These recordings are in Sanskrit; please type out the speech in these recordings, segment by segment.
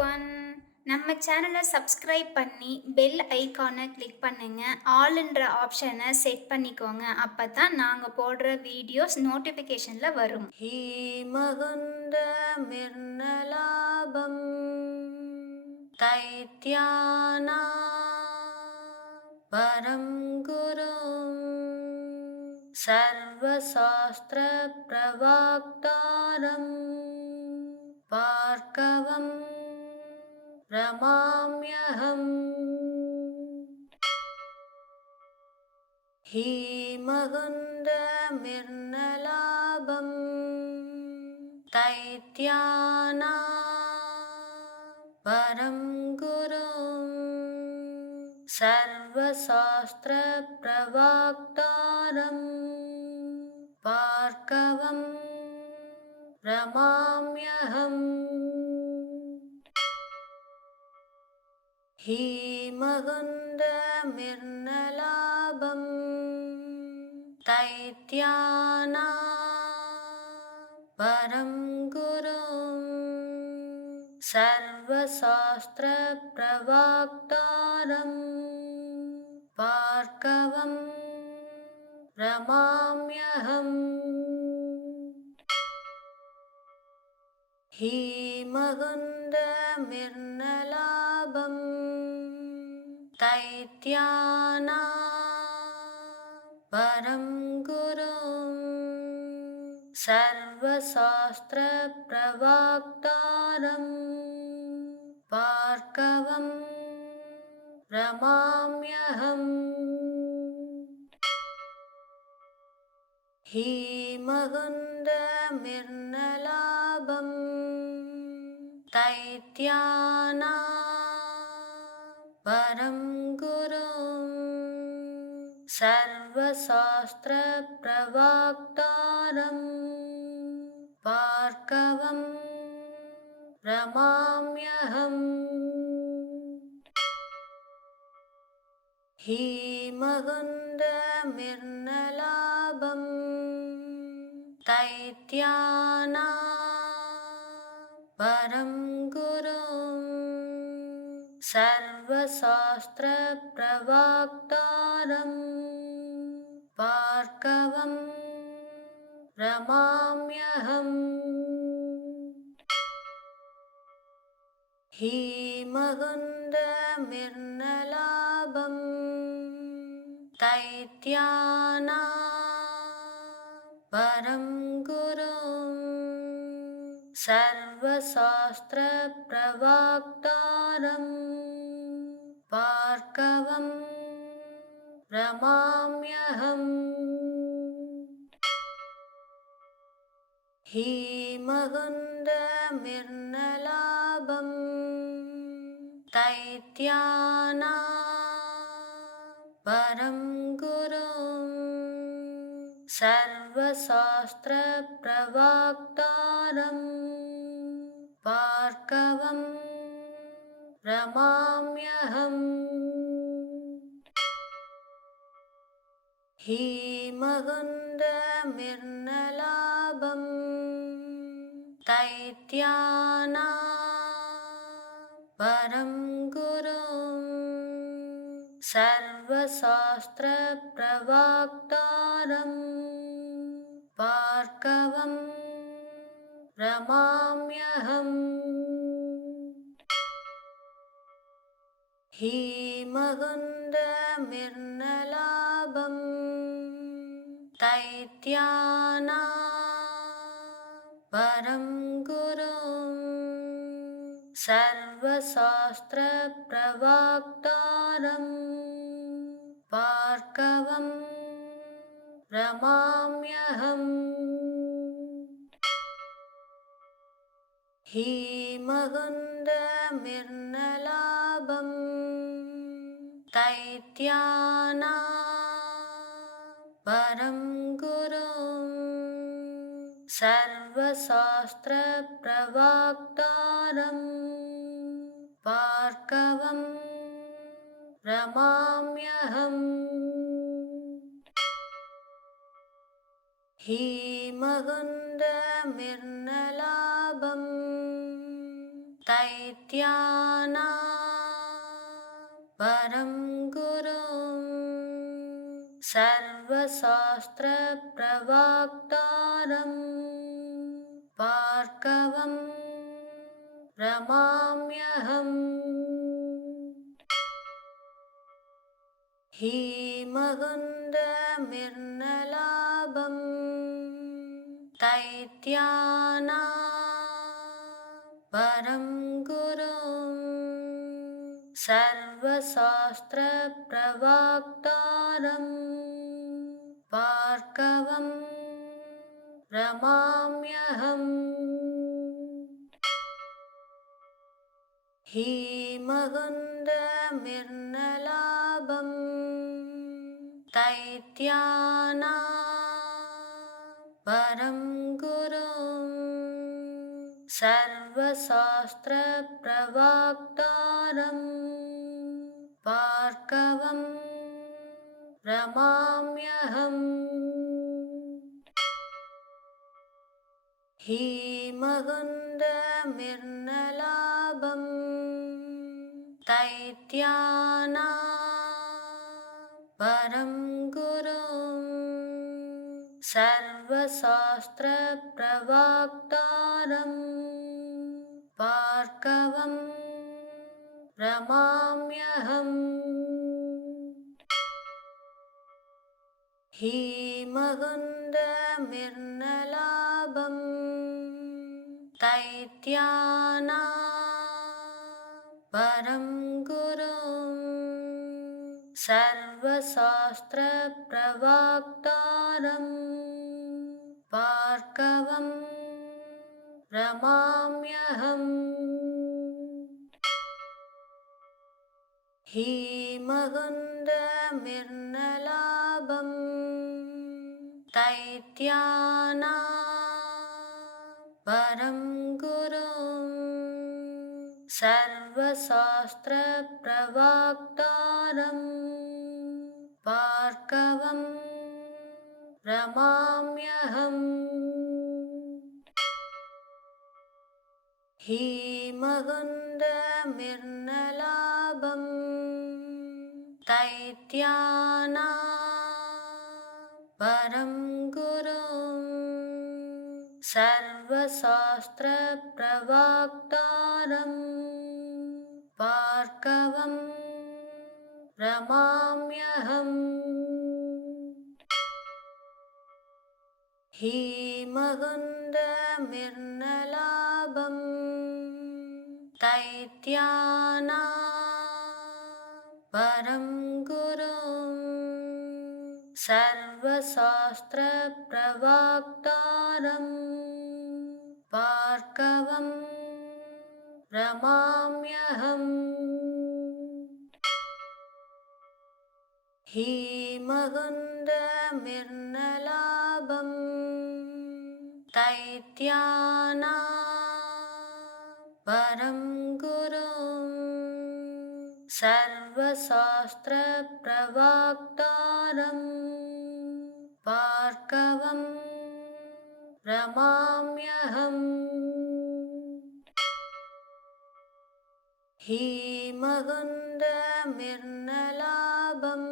எவ்ரிவன். நம்ம சேனலை சப்ஸ்கிரைப் பண்ணி பெல் ஐகானை கிளிக் பண்ணுங்க. ஆல்ன்ற ஆப்ஷனை செட் பண்ணிக்கோங்க. அப்பதான் நாங்க போடுற வீடியோஸ் நோட்டிஃபிகேஷன்ல வரும். ஹீமகுந்த மிர்னலாபம் தைத்யானா பரம் குரும் சர்வசாஸ்திர பிரவாக்தாரம் பார்க்கவம் ரமாம்யஹம். ஹீமகுந்த மிர்னலாபம் தைத்யானா பரம் குரும் சர்வசாஸ்திர பிரவாக்தாரம் பார்க்கவம் ரமாம்யஹம். ஹீமகுந்த மிர்னலாபம் தைத்யானா பரம் குரும் சர்வசாஸ்திர பிரவாக்தாரம் பார்க்கவம் ரமாம்யஹம். ஹீமகுந்த மிர்னலாபம் தைத்யானா பரம் குரும் சர்வசாஸ்திர பிரவாக்தாரம் பார்க்கவம் ரமாம்யஹம். ஹீமகுந்த மிர்னலாபம் தைத்யானா பரம் குரும் சர்வசாஸ்திர பிரவாக்தாரம் பார்க்கவம் ரமாம்யஹம். ஹீமகுந்த மிர்னலாபம் தைத்யானா பரம் குரும் சர்வசாஸ்திர பிரவாக்தாரம் பார்க்கவம் ரமாம்யஹம். ஹீமகுந்த மிர்னலாபம் தைத்யானா பரம் குரும் சர்வசாஸ்திர பிரவாக்தாரம் பார்க்கவம் ரமாம்யஹம். ஹீமகுந்த மிர்னலாபம் தைத்யானா பரம் குரும் சர்வசாஸ்திர பிரவாக்தாரம் பார்க்கவம் ரமாம்யஹம். ஹீமகுந்த மிர்னலாபம் தைத்யானா பரம் குரும் சர்வசாஸ்திர பிரவாக்தாரம் பார்க்கவம் ரமாம்யஹம். ஹீமகுந்த மிர்னலாபம் தைத்யானா பரம் குரும் சர்வசாஸ்திர பிரவாக்தாரம் பார்க்கவம் ரமாம்யஹம். ஹீமகுந்த மிர்னலாபம் தைத்யானா பரம் குரும் சர்வசாஸ்திர பிரவாக்தாரம் பார்க்கவம் ரமாம்யஹம். ஹீமகுந்த மிர்னலாபம் दैत्यानां परं गुरुं सर्वशास्त्रप्रवक्तारं भार्गवं प्रणमाम्यहम्। हीमहुन्दमिर्नलाभं दैत्यानां परं गुरुं सर्वशास्त्रप्रवक्तारं भार्गवं प्रणमाम्यहम्। हीमहुन्दमिर्नलाभं दैत्यानां परं गुरुं सर्वशास्त्रप्रवक्तारं भार्गवं प्रणमाम्यहम्। हीमहुन्दमिर्नलाभं दैत्यानां परं गुरुं सर्वशास्त्रप्रवक्तारं भार्गवं प्रणमाम्यहम्। हीमहुन्दमिर्नलाभं दैत्यानां परं गुरुं सर्वशास्त्रप्रवक्तारं भार्गवं प्रणमाम्यहम्। हीमहुन्दमिर्नलाभं दैत्यानां परं गुरुं सर्वशास्त्रप्रवक्तारं भार्गवं प्रणमाम्यहम्। हीमहुन्दमिर्नलाभं दैत्यानां परं गुरुं सर्वशास्त्रप्रवक्तारं भार्गवं प्रणमाम्यहम्। हीमहुन्दमिर्नलाभं दैत्यानां परं गुरुं सर्वशास्त्रप्रवक्तारं भार्गवं प्रणमाम्यहम्। हीमहुन्दमिर्नलाभं दैत्यानां परं गुरुं सर्वशास्त्रप्रवक्तारं भार्गवं प्रणमाम्यहम्। हीमहुन्दमिर्नलाभं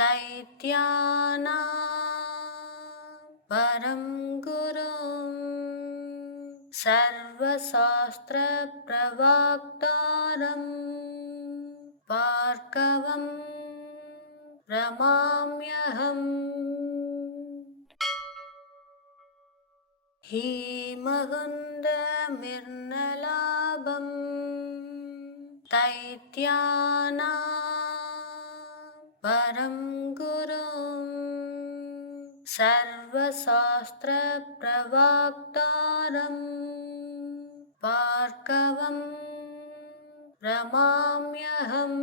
दैत्यानां परं गुरुं सर्वशास्त्रप्रवक्तारं भार्गवं प्रणमाम्यहम्। हीमहुन्दमिर्नलाभं दैत्यानां परं गुरुं सर्वशास्त्रप्रवक्तारं भार्गवं प्रणमाम्यहम्।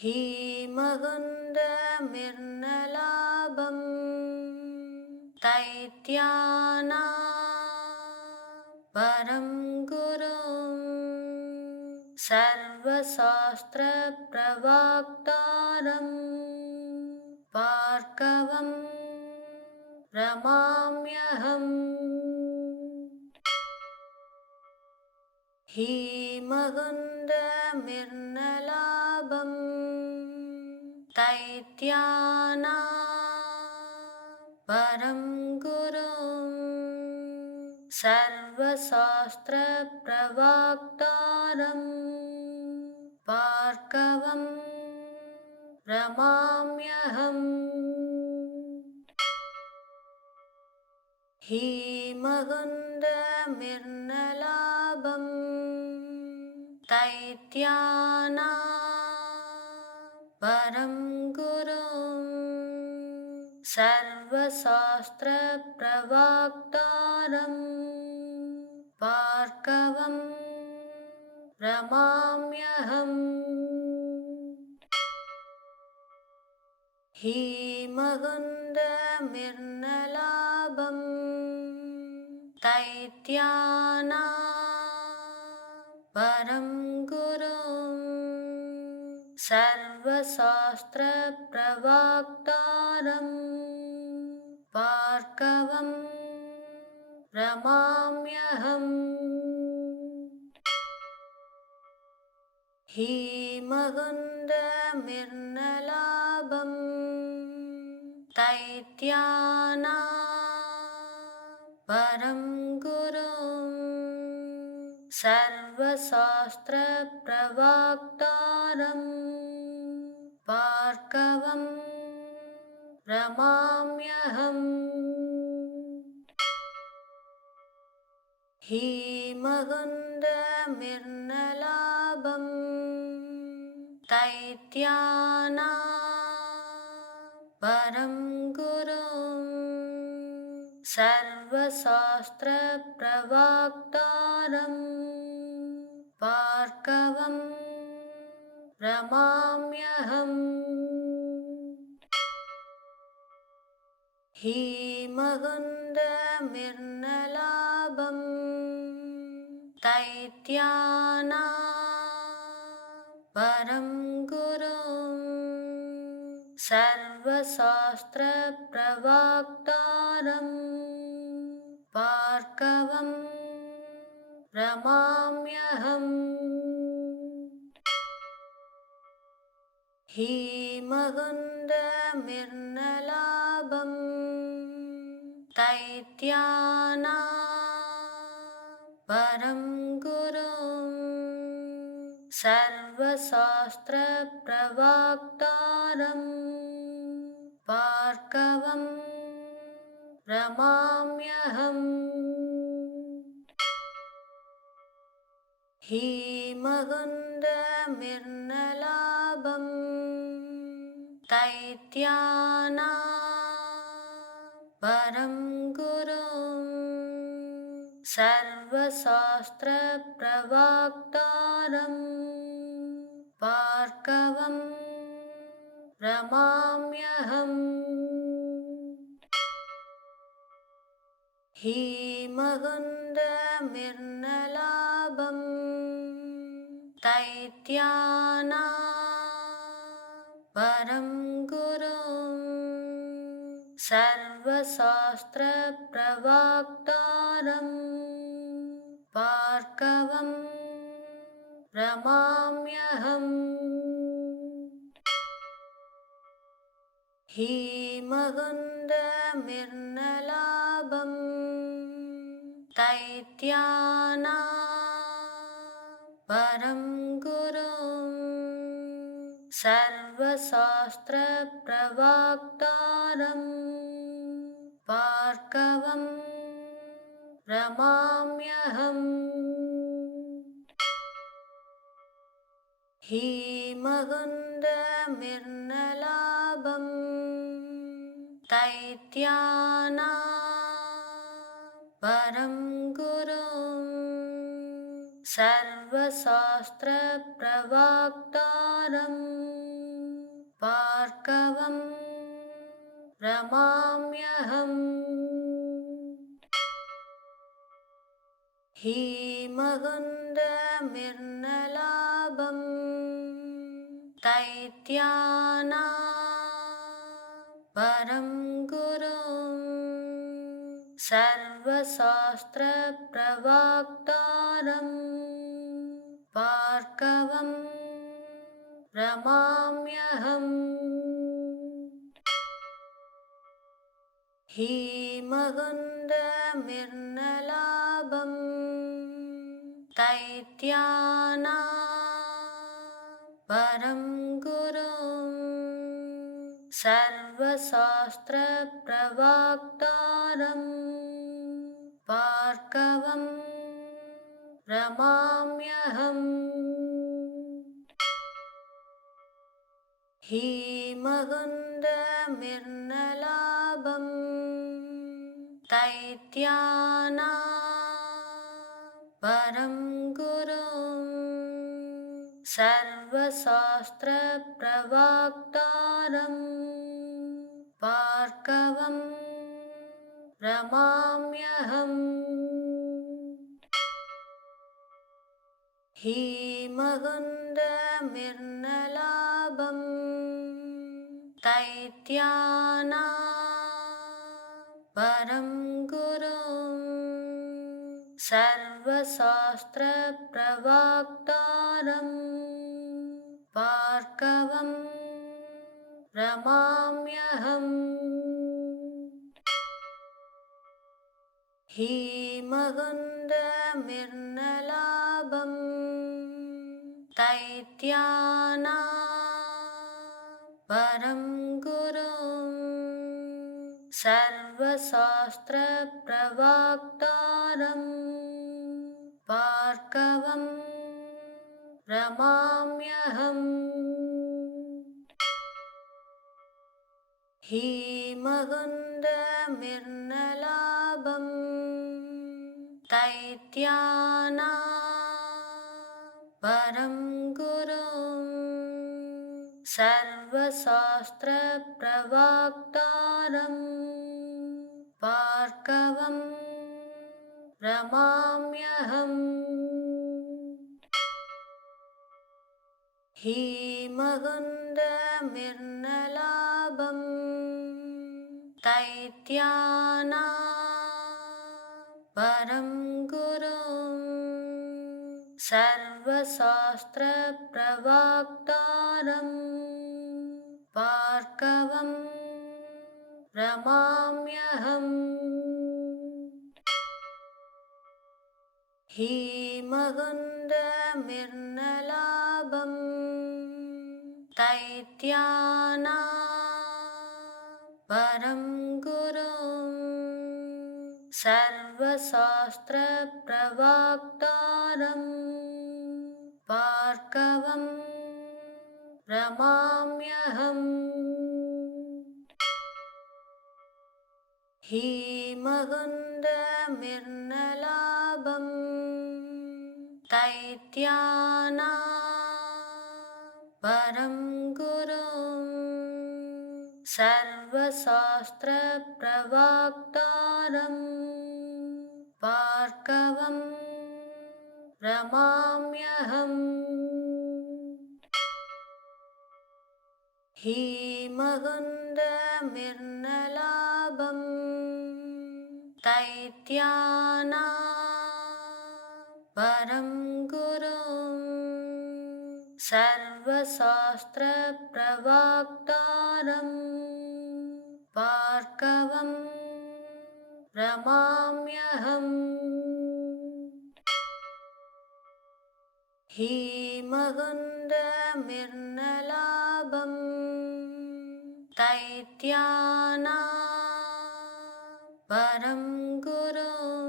हीमहुन्दमिर्नलाभं दैत्यानां परं गुरुं सर्वशास्त्रप्रवक्तारं भार्गवं प्रणमाम्यहम्। हीमहुन्दमिर्नलाभं दैत्यानां परं गुरुं सर्वशास्त्रप्रवक्तारं भार्गवं नमाम्यहम्। हीमहुन्दमिर्नलाभं दैत्यानां परं गुरुं सर्वशास्त्रप्रवक्तारं भार्गवं नमाम्यहम्। हीमहुन्दमिर्नलाभं दैत्यानां परं गुरुं सर्वशास्त्रप्रवक्तारं भार्गवं नमाम्यहम्। हीमहुन्दमिर्नलाभं दैत्यानां परं गुरुं सर्वशास्त्रप्रवक्तारं भार्गवं नमाम्यहम्। हीमहुन्दमिर्नलाभं दैत्यानां परं गुरुं सर्वशास्त्रप्रवक्तारं भार्गवं नमाम्यहम्। हीमहुन्दमिर्नलाभं दैत्यानां परं गुरुं सर्वशास्त्रप्रवक्तारं भार्गवं नमाम्यहम्। हीमहुन्दमिर्नलाभं दैत्यानां परं गुरुं सर्वशास्त्रप्रवक्तारं भार्गवं नमाम्यहम्। हीमहुन्दमिर्नलाभं दैत्यानां परं गुरुं सर्वशास्त्रप्रवक्तारं भार्गवं नमाम्यहम्। हीमहुन्दमिर्नलाभं दैत्यानां परं गुरुं सर्वशास्त्रप्रवक्तारं भार्गवं नमाम्यहम्। हीमहुन्दमिर्नलाभं दैत्यानां परं गुरुं सर्वशास्त्रप्रवक्तारं भार्गवं नमाम्यहम्। हीमहुन्दमिर्नलाभं दैत्यानां परं गुरुं सर्वशास्त्रप्रवक्तारं भार्गवं नमाम्यहम्। हीमहुन्दमिर्नलाभं दैत्यानां परं गुरुं सर्वशास्त्रप्रवक्तारं பார்க்கவம் ரமாம்யஹம் ஹீமகுண்டமிர்னலாபம் दैत्यानां परं गुरुं सर्वशास्त्रप्रवक्तारं भार्गवं रमाम्यहम् हीमकुण्डमिर्नलाभं दैत्यानां परं गुरुं सर्वशास्त्रप्रवक्तारं भार्गवं रमाम्यहम् हीमकुण्डमिर्नलाभं दैत्यानां परं गुरुं सर्वशास्त्रप्रवक्तारं भार्गवं रमाम्यहम् हीमकुण्डमिर्नलाभं दैत्यानां परं गुरुं सर्वशास्त्रप्रवक्तारं भार्गवं रमाम्यहम् हीमकुण्डमिर्नलाभं दैत्यानां परं गुरुं सर्वशास्त्रप्रवक्तारं भार्गवं रमाम्यहम् हीमकुण्डमिर्नलाभं दैत्यानां परं गुरुं सर्वशास्त्रप्रवक्तारं भार्गवं रमाम्यहम् हीमकुण्डमिर्नलाभं दैत्यानां परं गुरुं सर्वशास्त्रप्रवक्तारं भार्गवं रमाम्यहम् हीमकुण्डमिर्नलाभं दैत्यानां परं गुरुं सर्वशास्त्रप्रवक्तारं भार्गवं रमाम्यहम् हीमकुण्डमिर्नलाभं दैत्यानां परं गुरुं सर्वशास्त्रप्रवक्तारं भार्गवं रमाम्यहम् हीमकुण्डमिर्नलाभं दैत्यानां परं गुरुं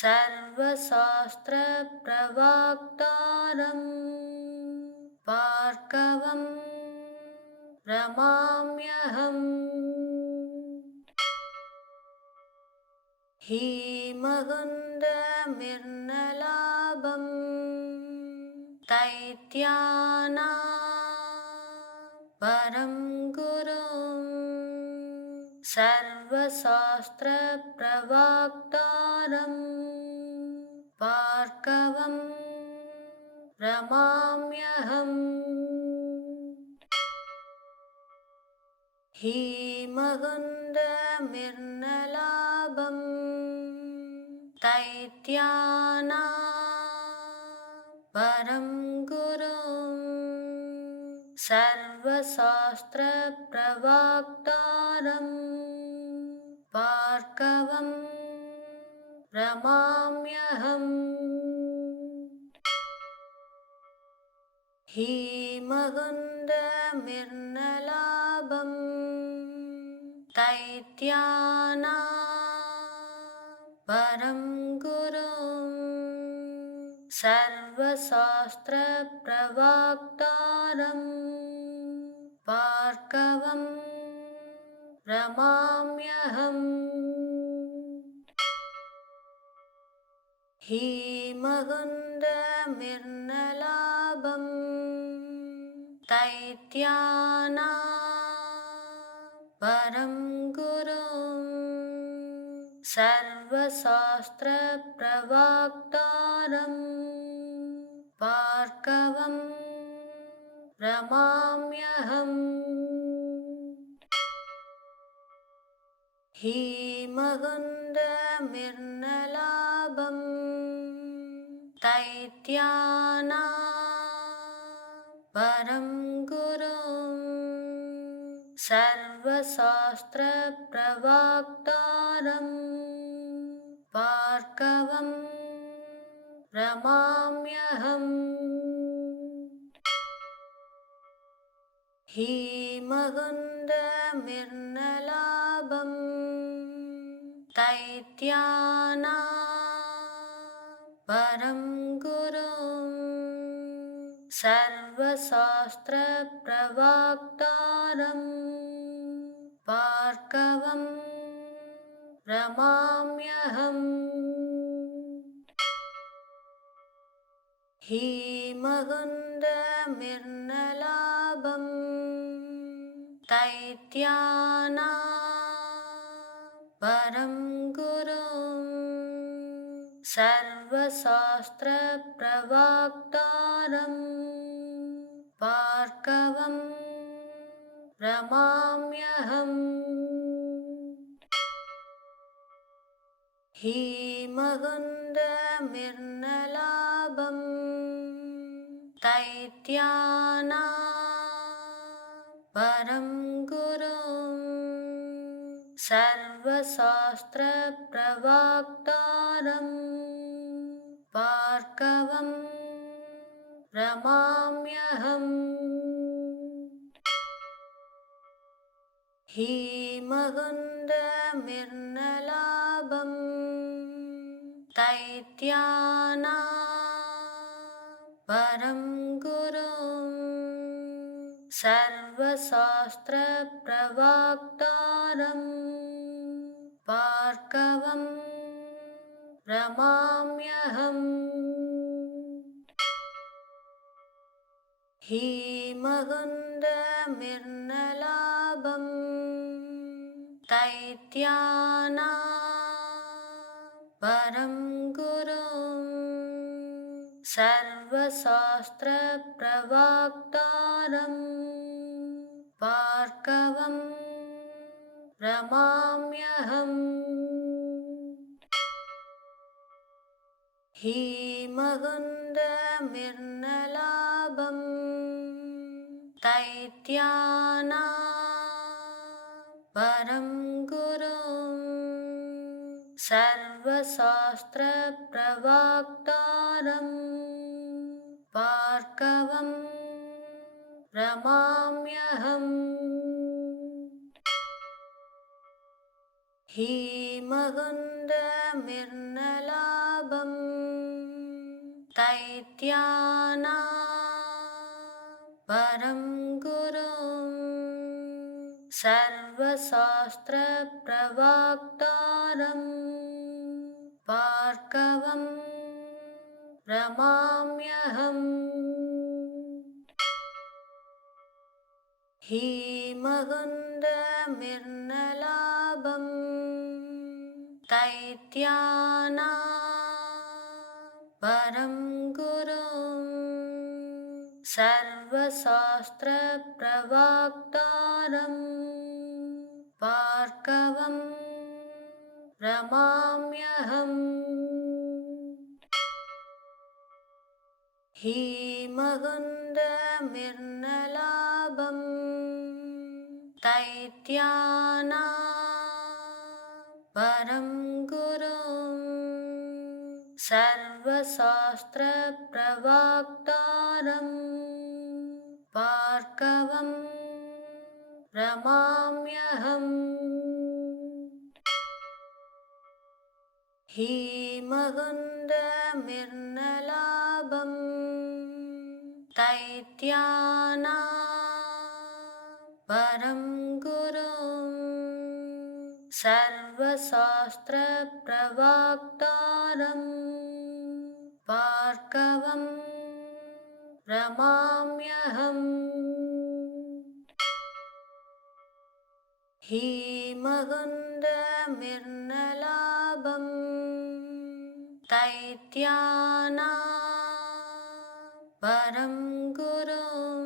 सर्वशास्त्रप्रवक्तारं भार्गवं रमाम्यहम् हीमकुण्डमिर्नलाभं दैत्यानां परं गुरुं सर्वशास्त्रप्रवक्तारं भार्गवं रमाम्यहम् हीमकुण्डमिर्नलाभं दैत्यानां परं गुरुं सर्वशास्त्रप्रवक्तारं भार्गवं प्रणमाम्यहम्। हीमगुण्डमिर्नलाभं दैत्यानां परं गुरुं सर्वशास्त्रप्रवक्तारं भार्गवं प्रणमाम्यहम्। हीमगुण्डमिर्नलाभं दैत्यानां परं गुरुं सर्वशास्त्रप्रवक्तारं भार्गवं प्रणमाम्यहम्। हीमगुण्डमिर्नलाभं दैत्यानां परं गुरुं सर्वशास्त्रप्रवक्तारं भार्गवं प्रणमाम्यहम्। हीमगुण्डमिर्नलाभं दैत्यानां परं गुरुं सर्वशास्त्रप्रवक्तारं भार्गवं प्रणमाम्यहम्। हीमगुण्डमिर्नलाभं दैत्यानां परं गुरुं सर्वशास्त्रप्रवक्तारं भार्गवं प्रणमाम्यहम्। हीमगुण्डमिर्नलाभं दैत्यानां परं गुरुं सर्वशास्त्रप्रवक्तारं भार्गवं प्रणमाम्यहम्। हीमगुण्डमिर्नलाभं दैत्यानां परं गुरुं सर्वशास्त्रप्रवक्तारं भार्गवं प्रणमाम्यहम्। हीमगुण्डमिर्नलाभं दैत्यानां परं गुरुं सर्वशास्त्रप्रवक्तारं भार्गवं प्रणमाम्यहम्। हीमगुण्डमिर्नलाभं दैत्यानां परं गुरुं सर्वशास्त्रप्रवक्तारं भार्गवं प्रणमाम्यहम्। हीमगुण्डमिर्नलाभं दैत्यानां परं गुरुं सर्वशास्त्रप्रवक्तारं भार्गवं प्रणमाम्यहम्। हीमगुण्डमिर्नलाभं दैत्यानां परं गुरुं सर्वशास्त्रप्रवक्तारं भार्गवं प्रणमाम्यहम्। धीमहुन्दमिर्नलाभं दैत्यानां परं गुरुं सर्वशास्त्रप्रवक्तारं भार्गवं प्रणमाम्यहम्। हीमहुन्दमिर्नलाभं दैत्यानां परं गुरुं सर्वशास्त्रप्रवक्तारं भार्गवं प्रणमाम्यहम्। हीमहुन्दमिर्नलाभं दैत्यानां परं गुरुं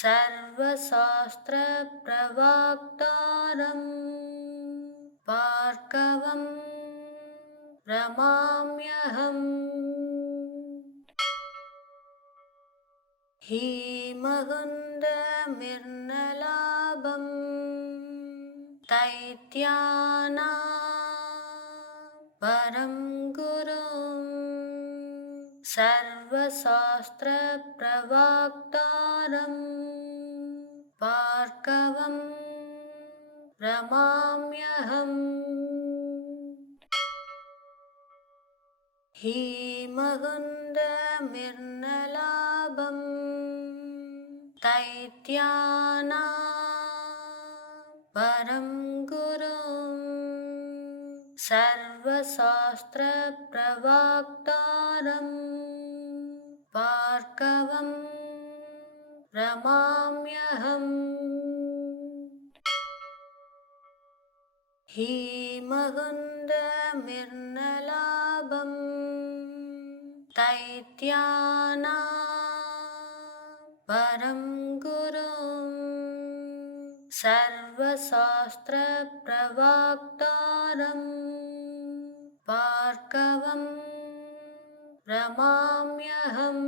सर्वशास्त्रप्रवक्तारं भार्गवं प्रणमाम्यहम्। हीमहुन्दमिर्नलाभं दैत्यानां परं गुरुं सर्वशास्त्रप्रवक्तारं भार्गवं प्रणमाम्यहम्। हीमहुन्दमिर्नलाभं दैत्यानां परं गुरुं सर्वशास्त्रप्रवक्तारं भार्गवं प्रणमाम्यहम्। हीमहुन्दमिर्नलाभं दैत्यानां परं गुरुं सर्वशास्त्रप्रवक्तारं भार्गवं प्रणमाम्यहम्।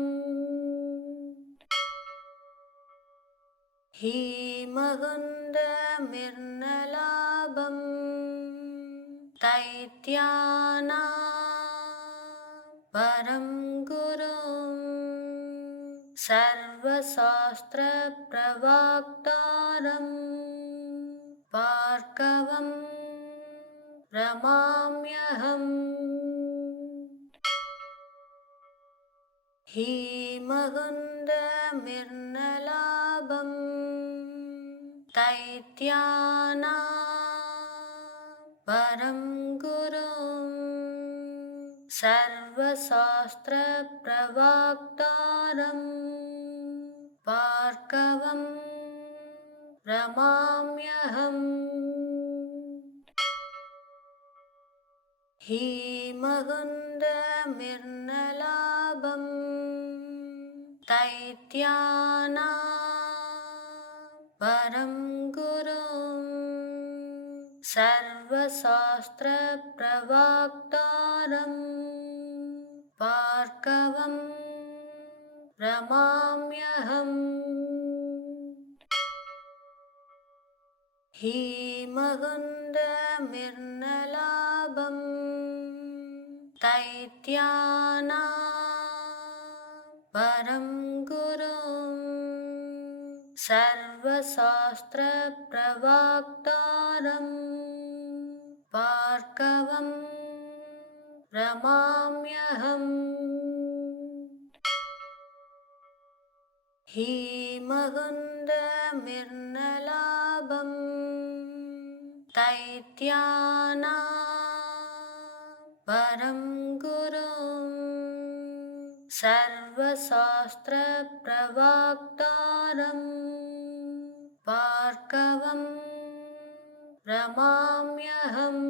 हीमहुन्दमिर्नलाभं दैत्यानां परं गुरुं सर्वशास्त्रप्रवक्तारं भार्गवं प्रणमाम्यहम्। हीमहुन्दमिर्नलाभं दैत्यानां परं गुरुं सर्वशास्त्रप्रवक्तारं भार्गवं प्रणमाम्यहम्। हीमहुन्दमिर्नलाभं दैत्यानां परं गुरुं सर्वशास्त्रप्रवक्तारं भार्गवं प्रणमाम्यहम्। हीमहुन्दमिर्नलाभं दैत्यानां परं गुरुं सर्वशास्त्रप्रवक्तारं भार्गवं प्रणमाम्यहम्। हीमहुन्दमिर्नलाभं दैत्यानां परं गुरुं सर्वशास्त्रप्रवक्तारं भार्गवं प्रणमाम्यहम्।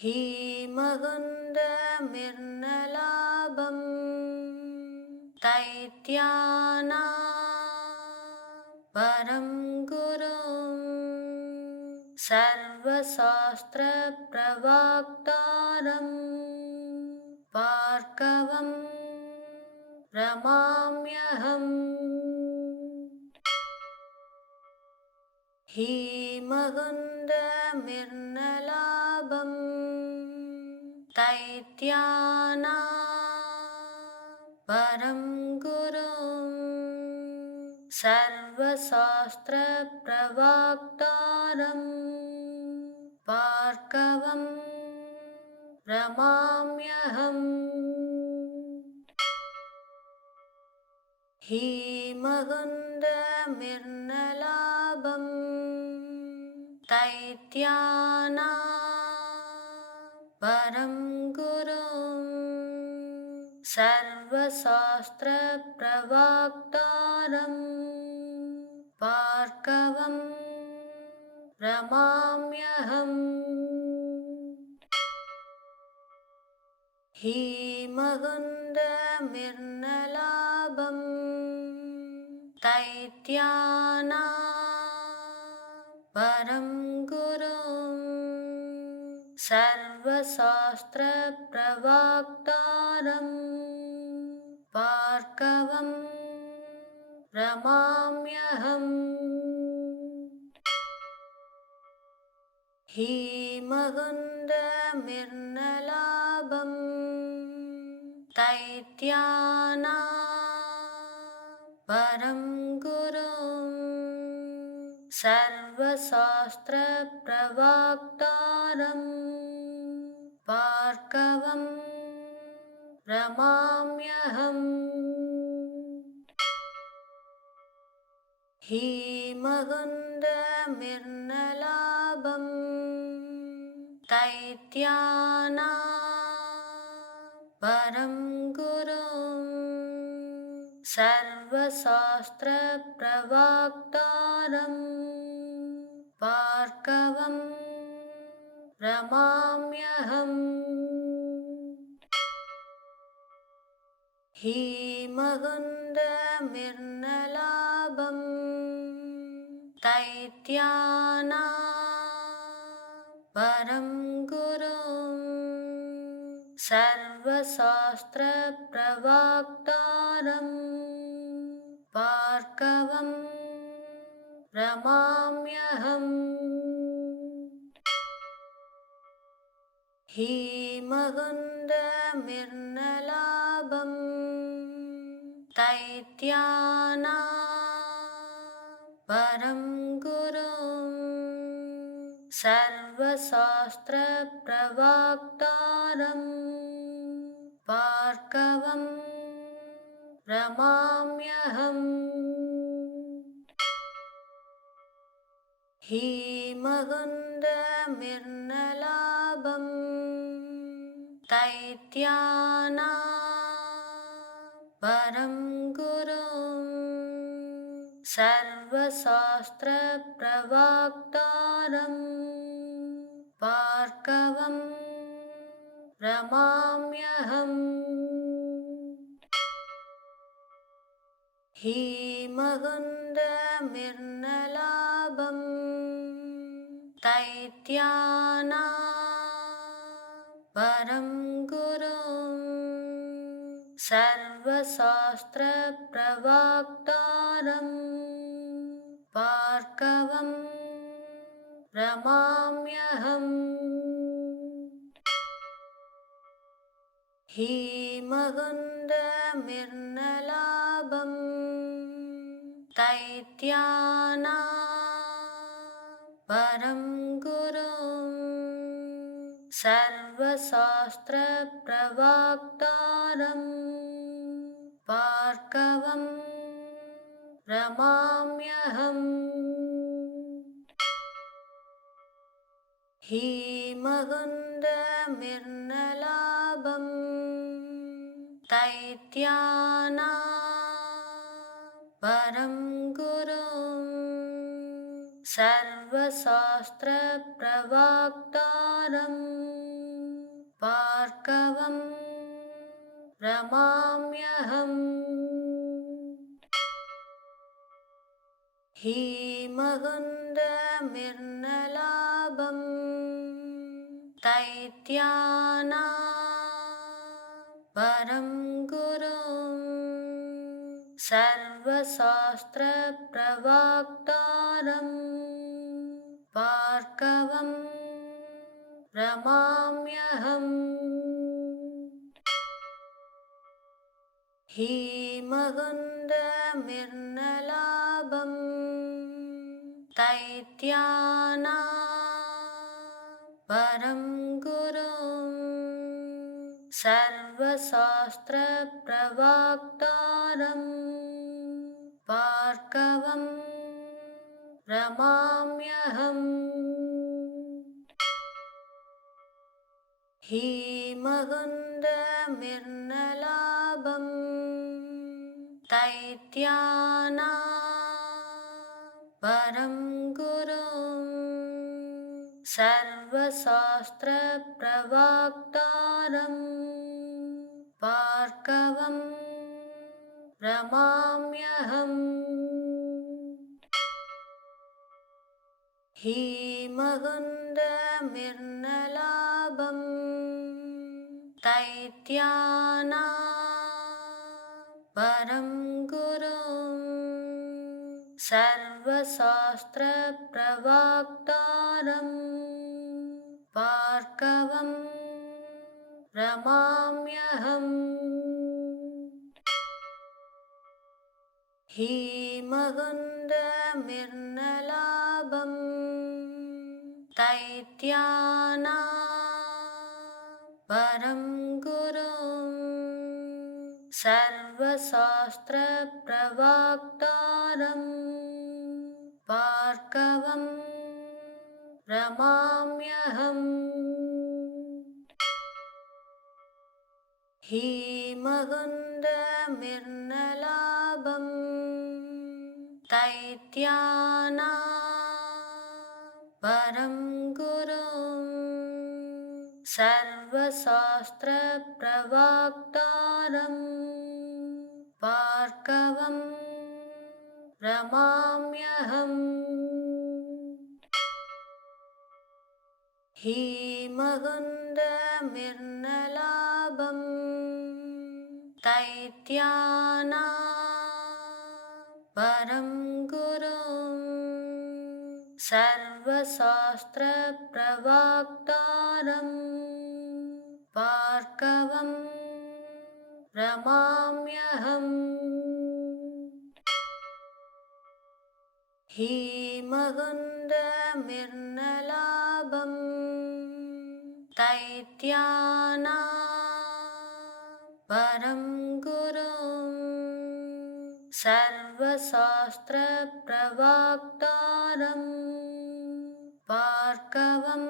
हीमहुन्दमिर्नलाभं दैत्यानां परं गुरुं सर्वशास्त्रप्रवक्तारं भार्गवं रमाम्यहम् हीमहुन्दमिर्नलाभं दैत्यानां परं गुरुं सर्वशास्त्रप्रवक्तारं भार्गवं रमाम्यहम् हीमहुन्दमिर्नलाभं दैत्यानां परं गुरुं सर्वशास्त्रप्रवक्तारं भार्गवं रमाम्यहम् हीमहुन्दमिर्नलाभं दैत्यानां परं गुरुं सर्वशास्त्रप्रवक्तारं भार्गवं रमाम्यहम् हीमहुन्दमिर्नलाभं दैत्यानां परं गुरुं सर्वशास्त्रप्रवक्तारं भार्गवं रमाम्यहम् हीमहुन्दमिर्नलाभं दैत्यानां परं गुरुं सर्वशास्त्रप्रवक्तारं भार्गवं रमाम्यहम् हीमहुन्दमिर्नलाभं दैत्यानां परं गुरुं सर्वशास्त्रप्रवक्तारं भार्गवं रमाम्यहम् हीमहुन्दमिर्नलाभं दैत्यानां परं गुरुं सर्वशास्त्रप्रवक्तारं भार्गवं रमाम्यहम् हीमहुन्दमिर्नलाभं दैत्यानां परं गुरुं सर्वशास्त्रप्रवक्तारं भार्गवं रमाम्यहम् हीमहुन्दमिर्नलाभं दैत्यानां परं गुरुं सर्वशास्त्रप्रवक्तारं भार्गवं रमाम्यहम् हीमहुन्दमिर्नलाभं दैत्यानां परं गुरुं सर्वशास्त्रप्रवक्तारं भार्गवं रमाम्यहम् हीमहुन्दमिर्नलाभं दैत्यानां परं गुरुं सर्वशास्त्रप्रवक्तारं भार्गवं रमाम्यहम् हीमहुन्दमिर्नलाभं दैत्यानां परं परं गुरुं सर्वशास्त्रप्रवक्तारं भार्गवं प्रणमाम्यहम्। हीमहुन्दमिर्नलाभं दैत्यानां परं गुरुं सर्वशास्त्रप्रवक्तारं भार्गवं प्रणमाम्यहम्। हीमहुन्दमिर्नलाभं दैत्यानां परं गुरुं सर्वशास्त्रप्रवक्तारं भार्गवं प्रणमाम्यहम्। हीमहुन्दमिर्नलाभं दैत्यानां परं गुरुं सर्वशास्त्रप्रवक्तारं भार्गवं प्रणमाम्यहम्। हीमहुन्दमिर्नलाभं दैत्यानां परं गुरुं सर्वशास्त्रप्रवक्तारं भार्गवं प्रणमाम्यहम्। हीमहुन्दमिर्नलाभं दैत्यानां परं गुरुं सर्वशास्त्रप्रवक्तारं भार्गवं प्रणमाम्यहम्। हीमहुन्दमिर्नलाभं दैत्यानां परं गुरुं सर्वशास्त्रप्रवक्तारं भार्गवं प्रणमाम्यहम्। हीमहुन्दमिर्नलाभं दैत्यानां परं गुरुं सर्वशास्त्रप्रवक्तारं भार्गवं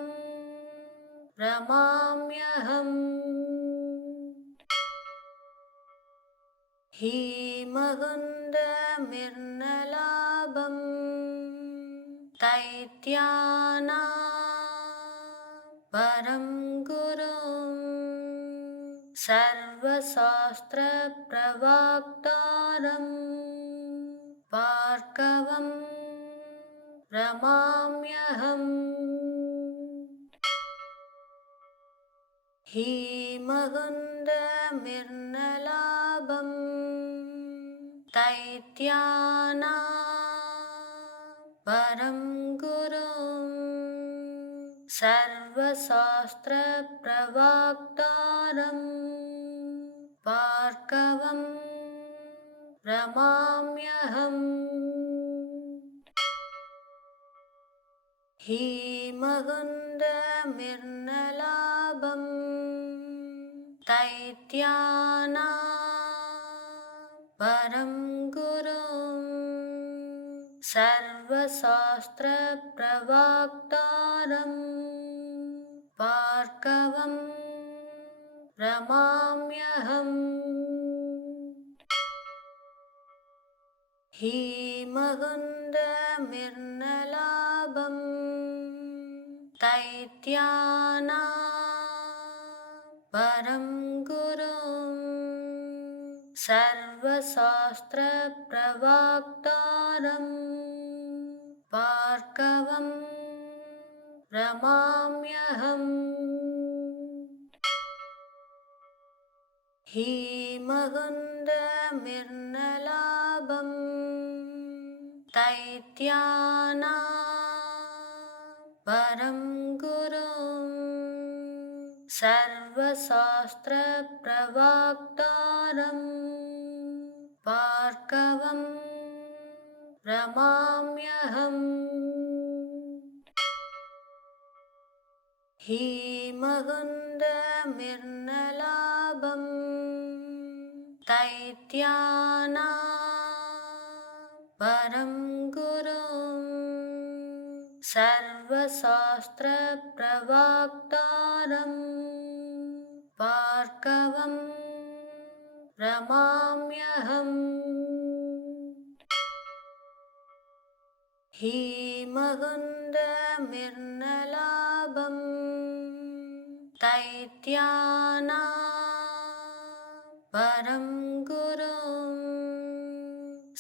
प्रणमाम्यहम्। हीमहुन्दमिर्नलाभं दैत्यानां परं गुरुं सर्वशास्त्रप्रवक्तारं भार्गवं प्रणमाम्यहम्। हीमहुन्दमिर्नलाभं दैत्यानां परं गुरुं सर्वशास्त्रप्रवक्तारं भार्गवं प्रणमाम्यहम्। हीमहुन्दमिर्नलाभं दैत्यानां परं गुरुं सर्वशास्त्रप्रवक्तारं भार्गवं प्रणमाम्यहम्। हीमहुन्दमिर्नलाभं दैत्यानां परं गुरुं सर्वशास्त्रप्रवक्तारं भार्गवं प्रणमाम्यहम्। हीमहुन्दमिर्नलाभं दैत्यानां परं गुरुं सर्वशास्त्रप्रवक्तारं भार्गवं प्रणमाम्यहम्। हीमहुन्दमिर्नलाभं दैत्यानां परं गुरुं सर्वशास्त्रप्रवक्तारं भार्गवं प्रणमाम्यहम्। हीमहुन्दमिर्नलाभं दैत्यानां परं गुरुं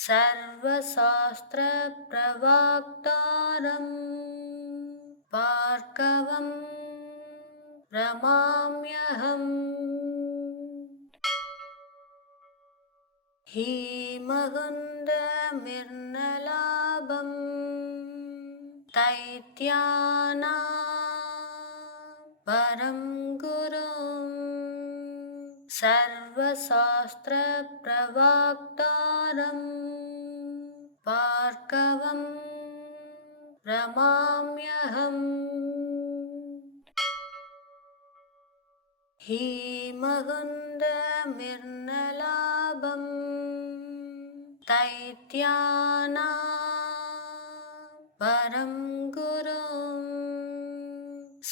सर्वशास्त्रप्रवक्तारं भार्गवं प्रणमाम्यहम्। हीमहुन्दमिर्नलाभं दैत्यानां परं गुरुं सर्वशास्त्रप्रवक्तारं भार्गवं प्रणमाम्यहम्। हीमहुन्दमिर्नलाभं दैत्यानां परं गुरुं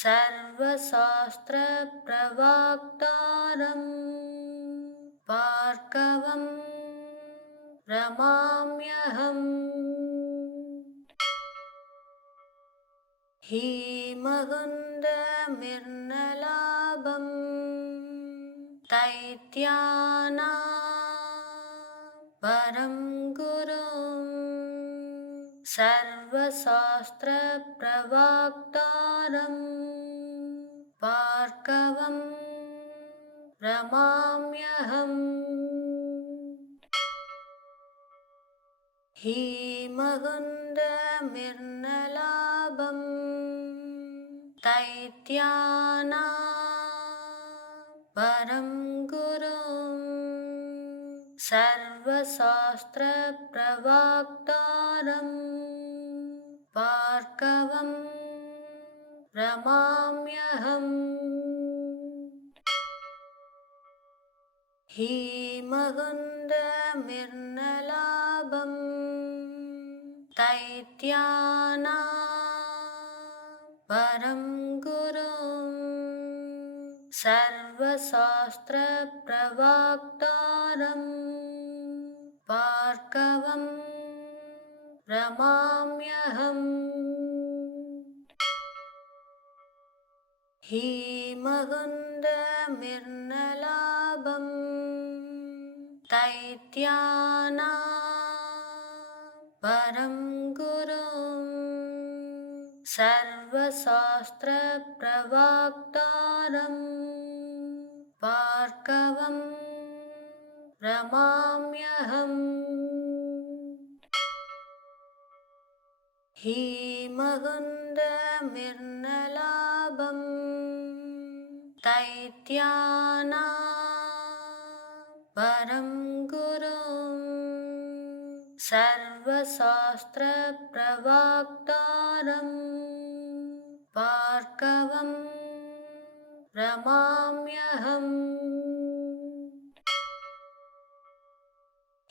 सर्वशास्त्रप्रवक्तारं भार्गवं प्रणमाम्यहम्। हीमहुन्दमिर्नलाभं दैत्यानां परं गुरुं सर्वशास्त्रप्रवक्तारं भार्गवं प्रणमाम्यहम्। हीमहुन्दमिर्नलाभं दैत्यानां परं गुरुं सर्वशास्त्रप्रवक्तारं भार्गवं प्रणमाम्यहम्। हीमहुन्दमिर्नलाभं दैत्यानां परं गुरुं सर्वशास्त्रप्रवक्तारं भार्गवं प्रणमाम्यहम्। हीमहुन्दमिर्नलाभं दैत्यानां परं गुरुं सर्वशास्त्रप्रवक्तारं भार्गवं प्रणमाम्यहम्। हीमहुन्दमिर्नलाभं दैत्यानां परं गुरुं सर्वशास्त्रप्रवक्तारं भार्गवं प्रणमाम्यहम्।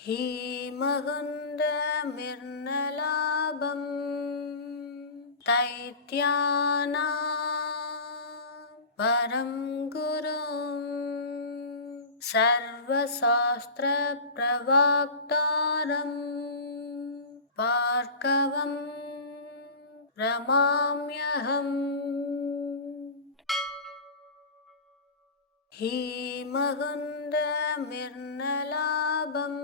हीमहुन्दमिर्नलाभं दैत्यानां परं गुरुं सर्वशास्त्रप्रवक्तारं भार्गवं प्रणमाम्यहम्। हीमहुन्दमिर्नलाभं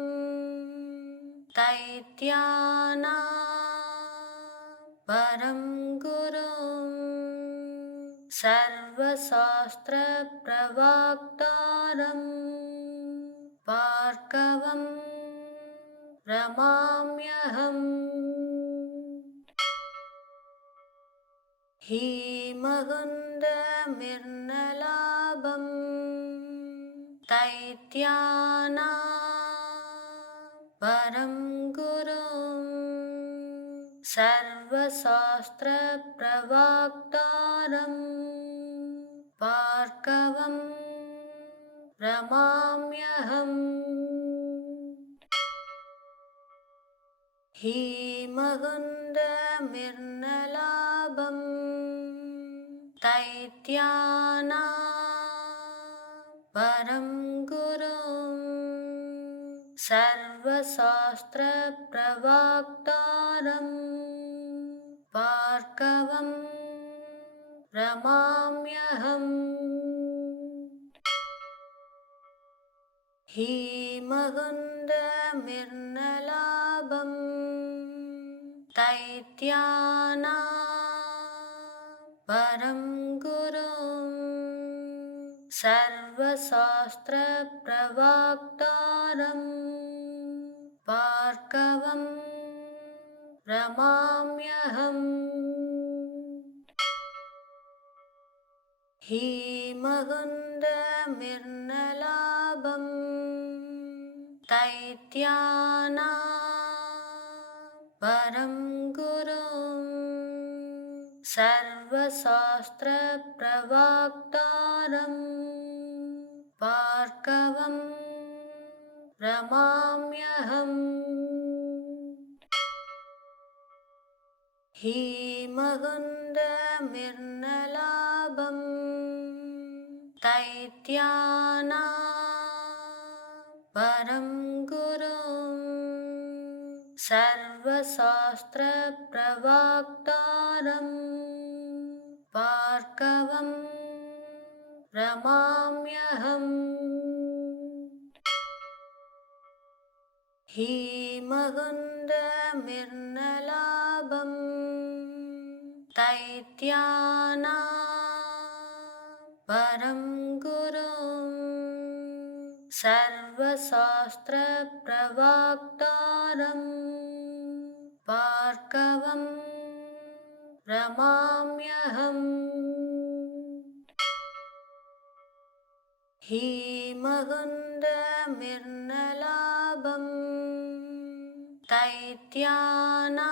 दैत्यानां परं गुरुं सर्वशास्त्रप्रवक्तारं भार्गवं रमाम्यहम् हीमहुन्दमिर्नलाभं दैत्यानां परं गुरुं सर्वशास्त्रप्रवक्तारं भार्गवं रमाम्यहम् हीमहुन्दमिर्नलाभं दैत्यानां परं गुरुं सर्वशास्त्रप्रवक्तारं भार्गवं रमाम्यहम् हीमहुन्दमिर्नलाभं दैत्यानां परं गुरुं सर्वशास्त्रप्रवक्तारं भार्गवं रमाम्यहम् हीमहुन्दमिर्नलाभं दैत्यानां परं गुरुं सर्वशास्त्रप्रवक्तारं भार्गवं रमाम्यहम् हीमहुन्दमिर्नलाभं दैत्यानां परं गुरुं सर्वशास्त्रप्रवक्तारं भार्गवं रमाम्यहम् हीमहुन्दमिर्नलाभं दैत्यानां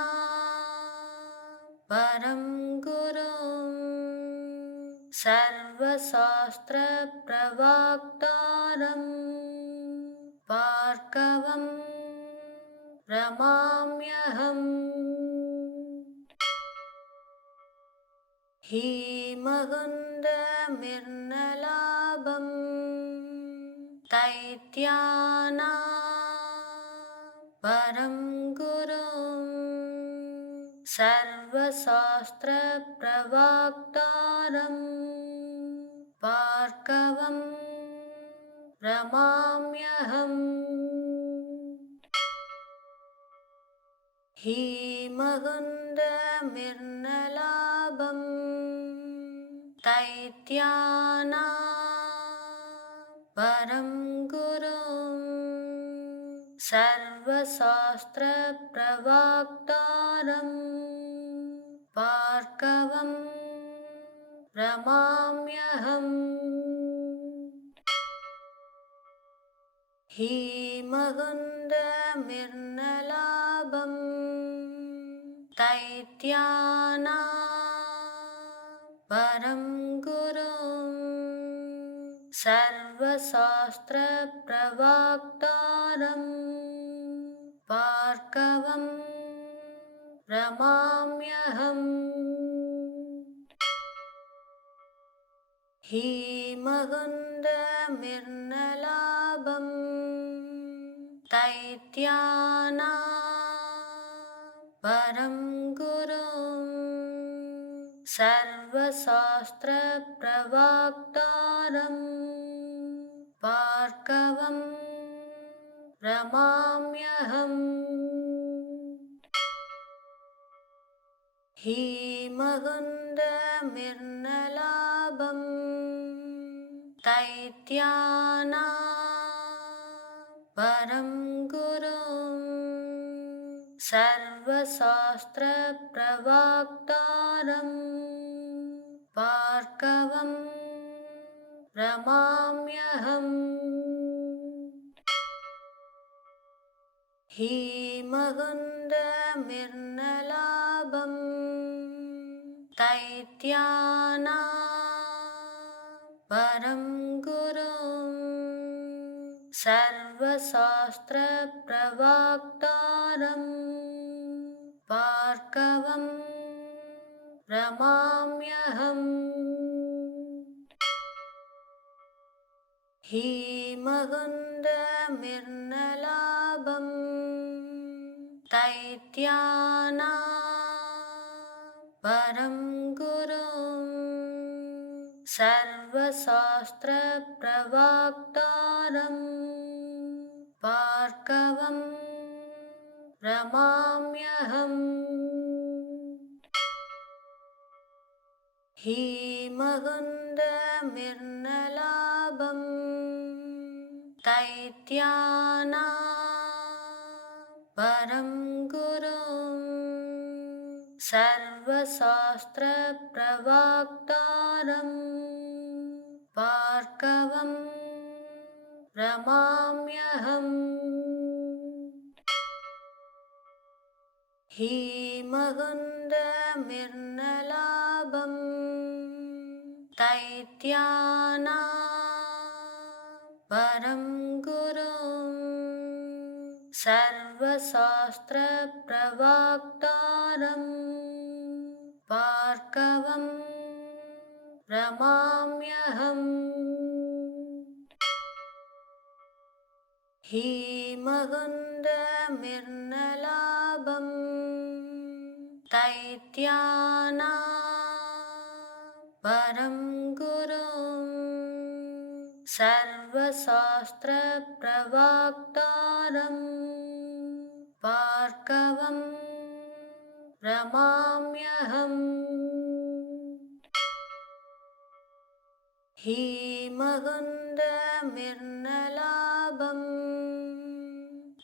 परं गुरुं सर्वशास्त्रप्रवक्तारं भार्गवं रमाम्यहम् हीमहुन्दमिर्नलाभं दैत्यानां परं गुरुं सर्वशास्त्रप्रवक्तारं भार्गवं रमाम्यहम् हीमहुन्दमिर्नलाभं दैत्यानां परं गुरुं सर्वशास्त्रप्रवक्तारं भार्गवं रमाम्यहम् हीमहुन्दमिर्नलाभं दैत्यानां परं गुरुं सर्वशास्त्रप्रवक्तारं भार्गवं रमाम्यहम् परं गुरुं सर्वशास्त्रप्रवक्तारं भार्गवं प्रणमाम्यहम्। हीमहुन्दमिर्नलाभं दैत्यानां परं गुरुं सर्वशास्त्रप्रवक्तारं भार्गवं प्रणमाम्यहम्। हीमहुन्दमिर्नलाभं दैत्यानां परं गुरुं सर्वशास्त्रप्रवक्तारं भार्गवं प्रणमाम्यहम्। हीमहुन्दमिर्नलाभं दैत्यानां परं गुरुं सर्वशास्त्रप्रवक्तारं भार्गवं प्रणमाम्यहम्। हीमहुन्दमिर्नलाभं दैत्यानां परं गुरुं सर्वशास्त्रप्रवक्तारं भार्गवं प्रणमाम्यहम्। हीमहुन्दमिर्नलाभं दैत्यानां परं गुरुं सर्वशास्त्रप्रवक्तारं भार्गवं प्रणमाम्यहम्। हीमहुन्दमिर्नलाभं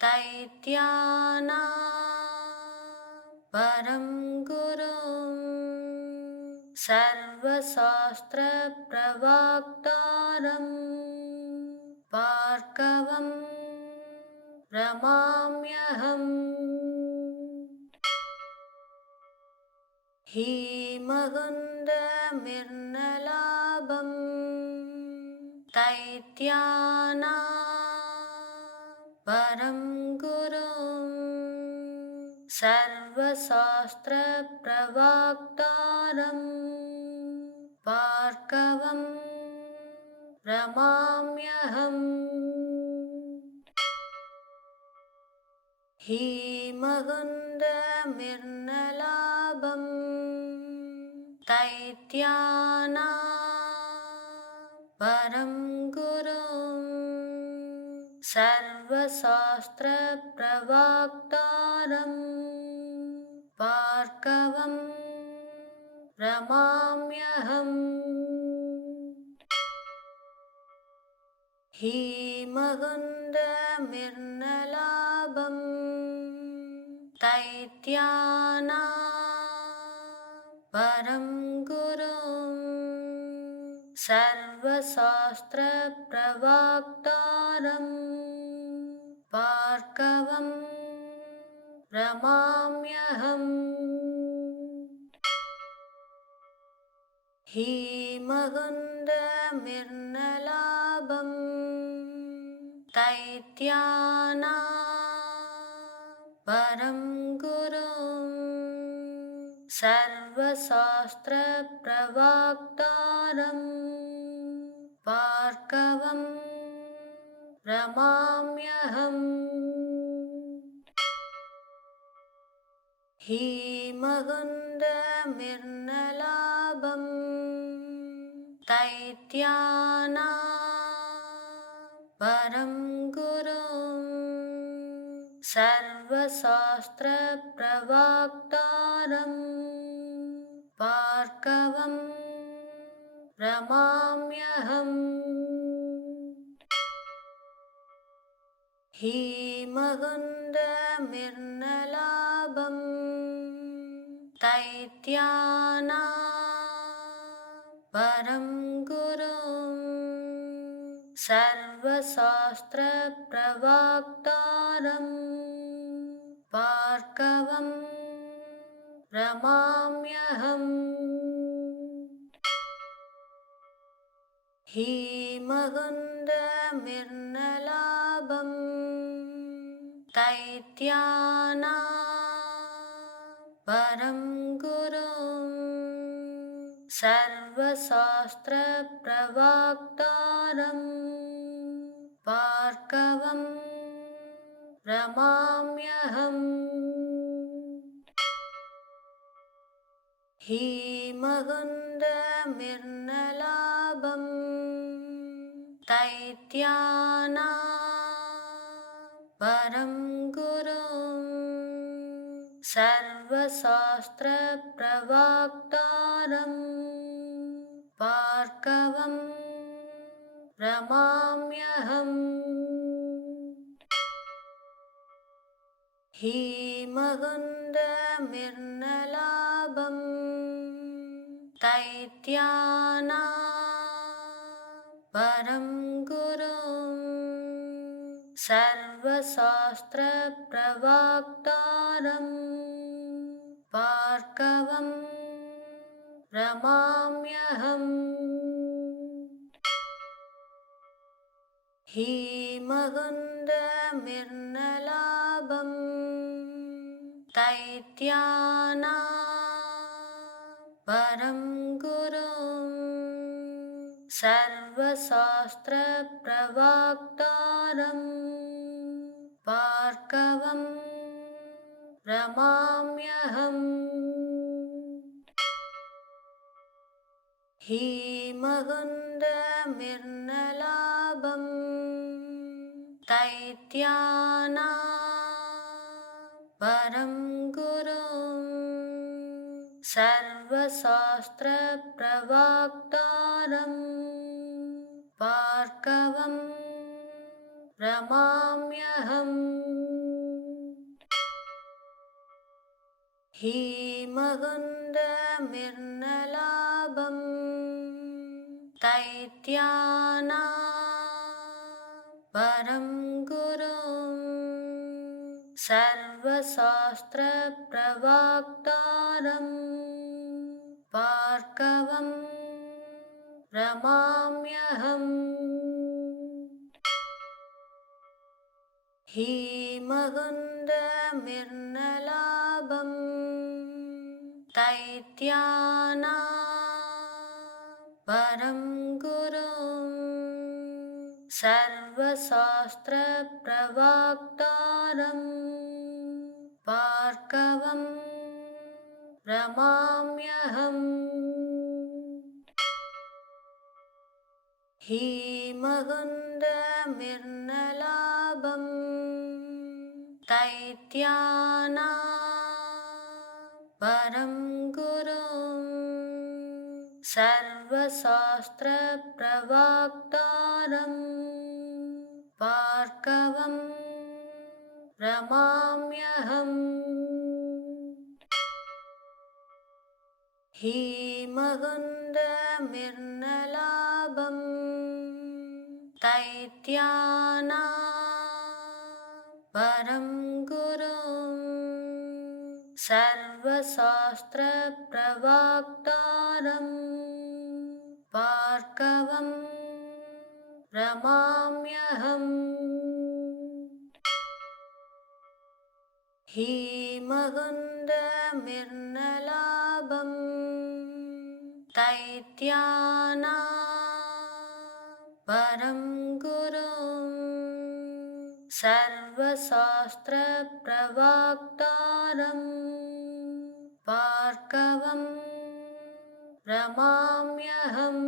दैत्यानां परं गुरुं सर्वशास्त्रप्रवक्तारं भार्गवं प्रणमाम्यहम्। हीमहुन्दमिर्नलाभं दैत्यानां परं गुरुं सर्वशास्त्रप्रवक्तारं भार्गवं प्रणमाम्यहम्। हीमहुन्दमिर्नलाभं दैत्यानां परं गुरुं सर्वशास्त्रप्रवक्तारं भार्गवं प्रणमाम्यहम्। हीमहुन्दमिर्नलाभं दैत्यानां परं गुरुं सर्वशास्त्रप्रवक्तारं भार्गवं प्रणमाम्यहम्। हीमहुन्दमिर्नलाभं दैत्यानां परं गुरुं सर्वशास्त्रप्रवक्तारं भार्गवं प्रणमाम्यहम्। हीमहुन्दमिर्नलाभं दैत्यानां परं गुरुं सर्वशास्त्रप्रवक्तारं भार्गवं प्रणमाम्यहम्। हीमगुण्डमिर्नलाभं दैत्यानां परं गुरुं सर्वशास्त्रप्रवक्तारं भार्गवं प्रणमाम्यहम्। हीमगुण्डमिर्नलाभं दैत्यानां परं गुरुं सर्वशास्त्रप्रवक्तारं भार्गवं प्रणमाम्यहम्। हीमगुण्डमिर्नलाभं दैत्यानां परं गुरुं सर्वशास्त्रप्रवक्तारं भार्गवं प्रणमाम्यहम्। हीमगुण्डमिर्नलाभं दैत्यानां परं गुरुं सर्वशास्त्रप्रवक्तारं भार्गवं प्रणमाम्यहम्। हीमगुण्डमिर्नलाभं दैत्यानां परं गुरुं सर्वशास्त्रप्रवक्तारं भार्गवं प्रणमाम्यहम्। हीमगुण्डमिर्नलाभं दैत्यानां परं गुरुं सर्वशास्त्रप्रवक्तारं भार्गवं प्रणमाम्यहम्। हीमगुण्डमिर्नलाभं दैत्यानां परं गुरुं सर्वशास्त्रप्रवक्तारं भार्गवं प्रणमाम्यहम्। हीमगुण्डमिर्नलाभं दैत्यानां परं गुरुं सर्वशास्त्रप्रवक्तारं भार्गवं प्रणमाम्यहम्। हीमगुण्डमिर्नलाभं दैत्यानां परं गुरुं सर्वशास्त्रप्रवक्तारं भार्गवं प्रणमाम्यहम्। हीमगुण्डमिर्नलाभं दैत्यानां परं गुरुं सर्वशास्त्रप्रवक्तारं भार्गवं प्रणमाम्यहम्। हीमगुण्डमिर्नलाभं दैत्यानां परं गुरुं सर्वशास्त्रप्रवक्तारं भार्गवं प्रणमाम्यहम्।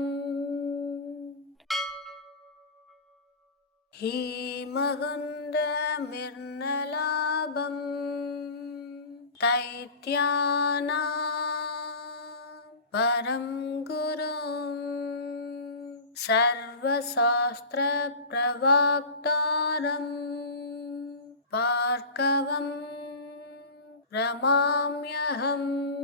हीमगुण्डमिर्नलाभं दैत्यानां परं गुरुं सर्वशास्त्रप्रवक्तारं भार्गवं रमाम्यहम्